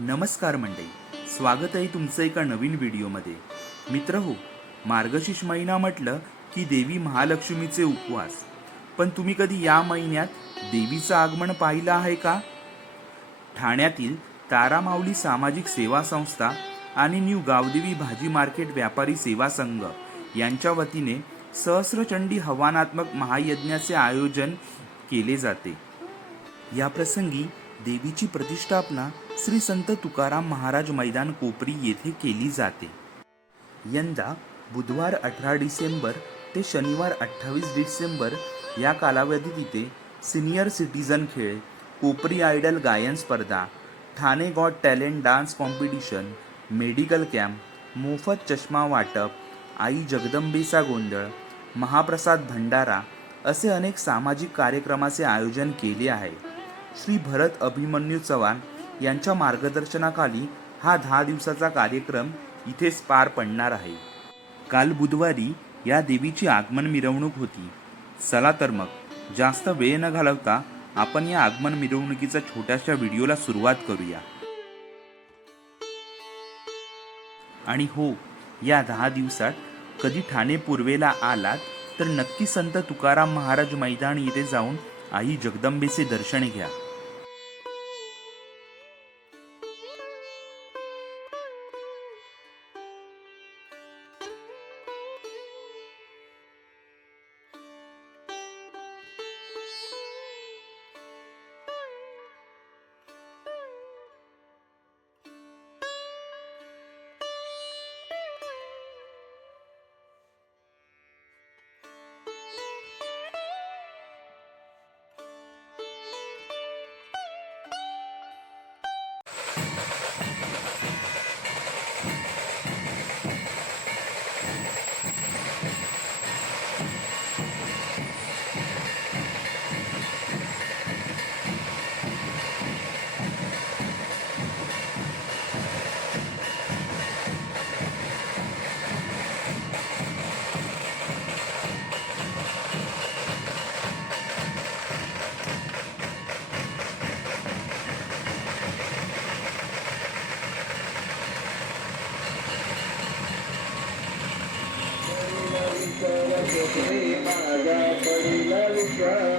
नमस्कार मंडळी. स्वागत आहे तुमचं एका नवीन व्हिडिओमध्ये. मित्र हो मार्गशीर्ष महिना म्हटलं की देवी महालक्ष्मीचे उपवास. पण तुम्ही कधी या महिन्यात देवीचं आगमन पाहिलं आहे का? ठाण्यातील तारामाऊली सामाजिक सेवा संस्था आणि न्यू गावदेवी भाजी मार्केट व्यापारी सेवा संघ यांच्या वतीने सहस्रचंडी हवानात्मक महायज्ञाचे आयोजन केले जाते. या प्रसंगी देवीची प्रतिष्ठापना श्री संत तुकाराम महाराज मैदान कोपरी येथे केली जाते. यंदा बुधवार अठरा डिसेंबर ते शनिवार अठ्ठावीस डिसेंबर या कालावधीत इथे सिनियर सिटीजन खेळ कोपरी आयडल गायन स्पर्धा Thane got talent dance competition medical camp मोफत चष्मा वाटप आई जगदंबेचा गोंधळ महाप्रसाद भंडारा असे अनेक सामाजिक कार्यक्रमाचे आयोजन केले आहे. श्री भरत अभिमन्यू चव्हाण यांच्या मार्गदर्शनाखाली हा दहा दिवसाचा कार्यक्रम इथेच पार पडणार आहे. काल बुधवारी या देवीची आगमन मिरवणूक होती. चला तर मग जास्त वेळ न घालवता आपण या आगमन मिरवणुकीचा छोट्याशा व्हिडिओला सुरुवात करूया. आणि हो या दहा दिवसात कधी ठाणे पूर्वेला आलात तर नक्की संत तुकाराम महाराज मैदान येथे जाऊन आई जगदंबेचे दर्शन घ्या. पडेल